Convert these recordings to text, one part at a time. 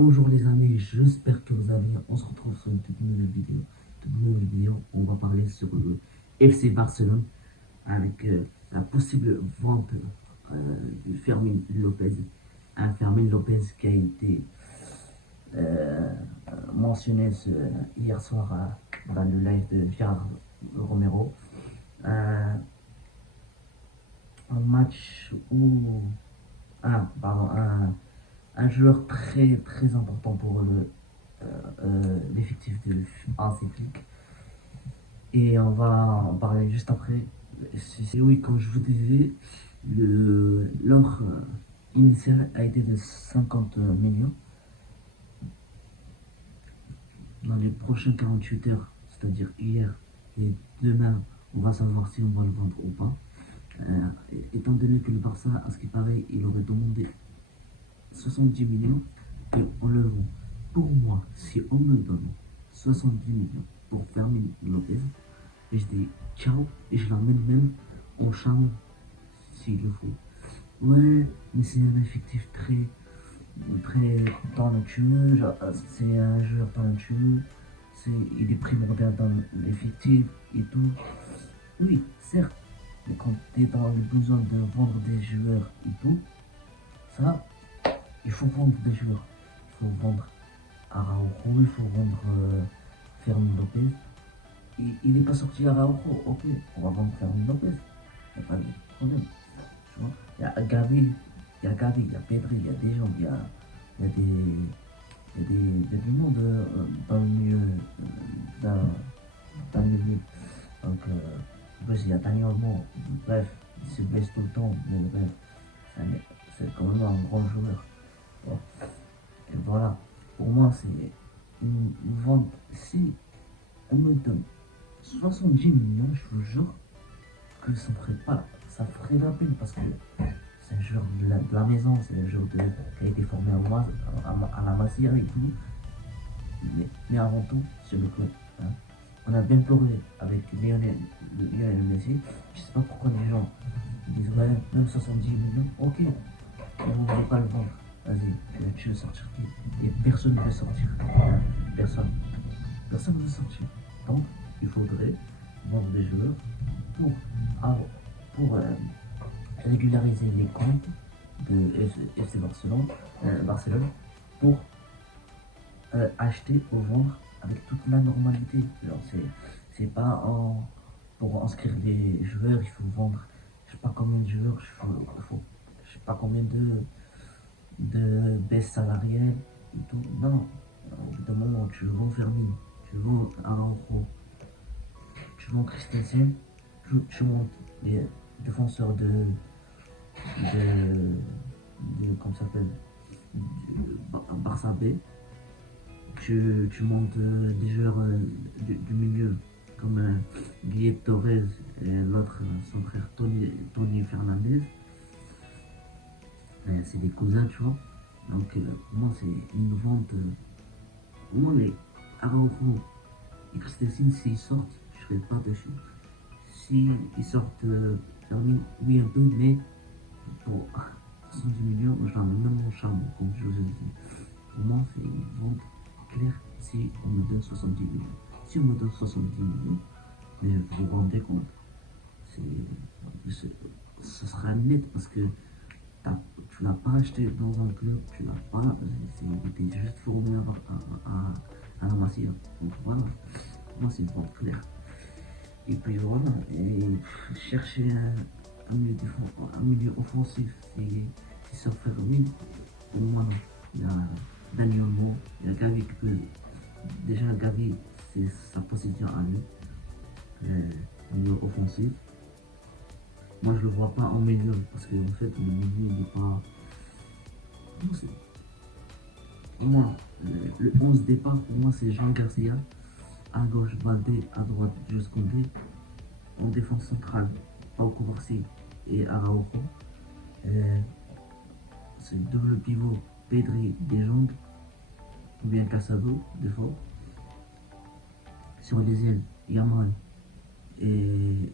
Bonjour les amis, j'espère que vous allez bien. On se retrouve sur une toute nouvelle vidéo. On va parler sur le FC Barcelone avec la possible vente de Fermin Lopez. Un Fermin Lopez qui a été euh, mentionné hier soir dans le live de Gérard Romero. Un match où un joueur très très important pour l'effectif de Hansi Flick. Et on va en parler juste après. Oui, comme je vous disais, l'offre initiale a été de 50 millions. Dans les prochaines 48 heures, c'est-à-dire hier et demain, on va savoir si on va le vendre ou pas. Étant donné que le Barça, à ce qui paraît, il aurait demandé 70 millions et on le vend. Pour moi, si on me donne 70 millions pour Fermin Lopez, je dis ciao et je l'emmène même au champ s'il le faut. Ouais, mais c'est un effectif très talentueux, c'est un joueur talentueux, il est primordial dans l'effectif et tout. Oui, certes, mais quand tu es dans le besoin de vendre des joueurs et tout, ça, il faut vendre des joueurs. Il faut vendre Araujo, il faut vendre Fermin Lopez. Il n'est pas sorti Araujo, ok, on va vendre Fermin Lopez. Il n'y a pas de problème. Tu vois, il y a Gavi, il y a Pedri, il y a des gens, il y a du monde dans le milieu. Dans le milieu. Donc, il y a Daniel Mo, bref, il se blesse tout le temps, mais bref, c'est quand même un grand joueur. Bon. Et voilà, pour moi, c'est une vente. Si on me donne 70 millions, je vous jure que ça ferait la peine parce que c'est un joueur de la maison, c'est un joueur qui a été formé à la Masia et tout. Mais avant tout, c'est le club. Hein. On a bien pleuré avec Lionel Messi. Je sais pas pourquoi les gens disent ouais, même 70 millions, ok, mais vous ne voulez pas le vendre. Vas-y, tu veux sortir qui? Et personne ne veut sortir. Hein. Personne. Personne ne veut sortir. Donc, il faudrait vendre des joueurs pour, pour régulariser les comptes de FC Barcelone pour acheter ou vendre avec toute la normalité. C'est pas pour inscrire des joueurs, il faut vendre je sais pas combien de joueurs, je sais pas combien de baisse salariale et tout. Non, au bout d'un moment, tu vends Fermin, tu vends Araujo, tu vends Christensen, tu montes les défenseurs comment ça s'appelle, Barça B, tu montes des joueurs du milieu comme Guillet Torres et l'autre, son frère Tony Fernandez. C'est des cousins, tu vois. Donc, pour moi, c'est une vente. Pour moi, les Araujo et Christensen, s'ils sortent, je serais pas dessus. S'ils sortent Fermin, oui, un peu, mais pour 70 millions, j'en ai même mon charme, comme je vous ai dit. Pour moi, c'est une vente claire si on me donne 70 millions. Si on me donne 70 millions, mais vous vous rendez compte, ce sera net parce que tu l'as pas acheté dans un club, tu l'as pas, il était juste formé à la Masia. Donc voilà, pour moi c'est une vente claire. Et puis voilà, et chercher un milieu offensif, si ça fait ruine, pour moi non. Il y a Daniel Mo, il y a Gavi qui peut. Déjà Gavi, c'est sa position à lui, milieu offensif. Moi je le vois pas en milieu parce que en fait le milieu il n'est pas. Pour moi, le 11 départ pour moi c'est Jean Garcia, à gauche Baldé, à droite Just Condé, en défense centrale Pau Cubarsí et Araujo. C'est le double pivot Pedri De Jong ou bien Casado des fois. Sur les ailes, Yamal et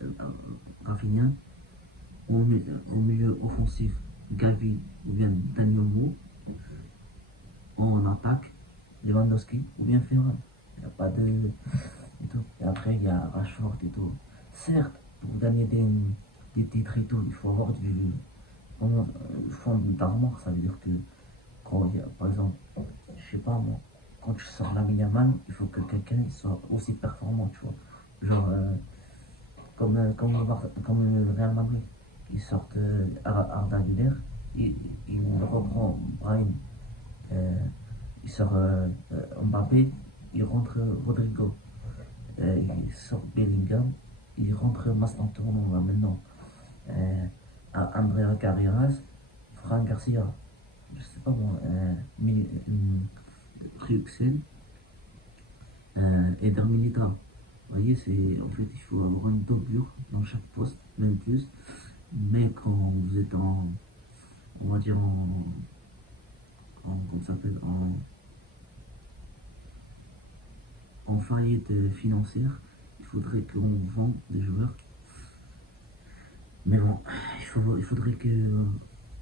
Rafinha. Au milieu offensif, Gavi ou bien Daniel Mo. en attaque, Lewandowski ou bien Ferran. Il n'y a pas de. Et, tout. Et après, il y a Rashford et tout. Certes, pour gagner des titres et tout, il faut avoir du fond d'armoire. Ça veut dire que quand il y a, par exemple, je sais pas moi, quand tu sors la Yamal, il faut que quelqu'un soit aussi performant, tu vois. Genre, comme le Real Madrid, ils sortent Arda Güler, il, il reprend Brahim, euh, il sort Mbappé, il rentre Rodrigo, il sort Bellingham, il rentre Mastan Tournon là maintenant, euh, Andrea Carreras, Fran Garcia, je sais pas moi, Bruxelles, Eder Militao. Vous voyez, en fait, il faut avoir une doublure dans chaque poste, même plus. Mais quand vous êtes on va dire comment ça s'appelle, en faillite financière, il faudrait qu'on vende des joueurs. Mais bon, il faudrait que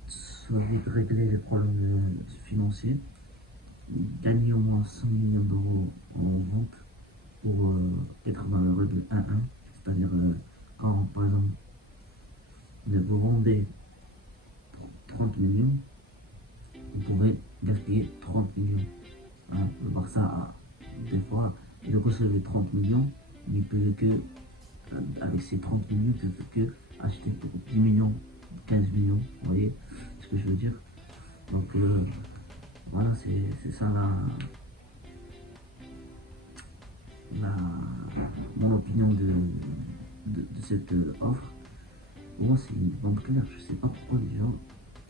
soit vite régler les problèmes financiers, gagner au moins 100 millions d'euros en vente pour être dans le règle 1-1, c'est-à-dire quand par exemple vous vendez 30 millions, vous pourrez gaspiller 30 millions. Hein. Le Barça, des fois, il recevait 30 millions, mais il peut que, avec ces 30 millions, il peut que acheter pour 10 millions, 15 millions. Vous voyez ce que je veux dire? Donc voilà, c'est ça la, mon opinion de cette offre. Pour moi, c'est une vente claire. Je sais pas pourquoi les gens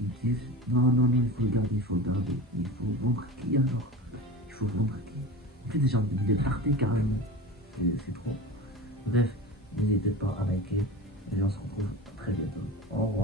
ils disent non, non, non, il faut le garder, il faut le garder. Il faut vendre qui alors? Il faut vendre qui? En fait, j'ai envie de tarter carrément. C'est trop. Bref, n'hésitez pas à liker et on se retrouve très bientôt. Au revoir.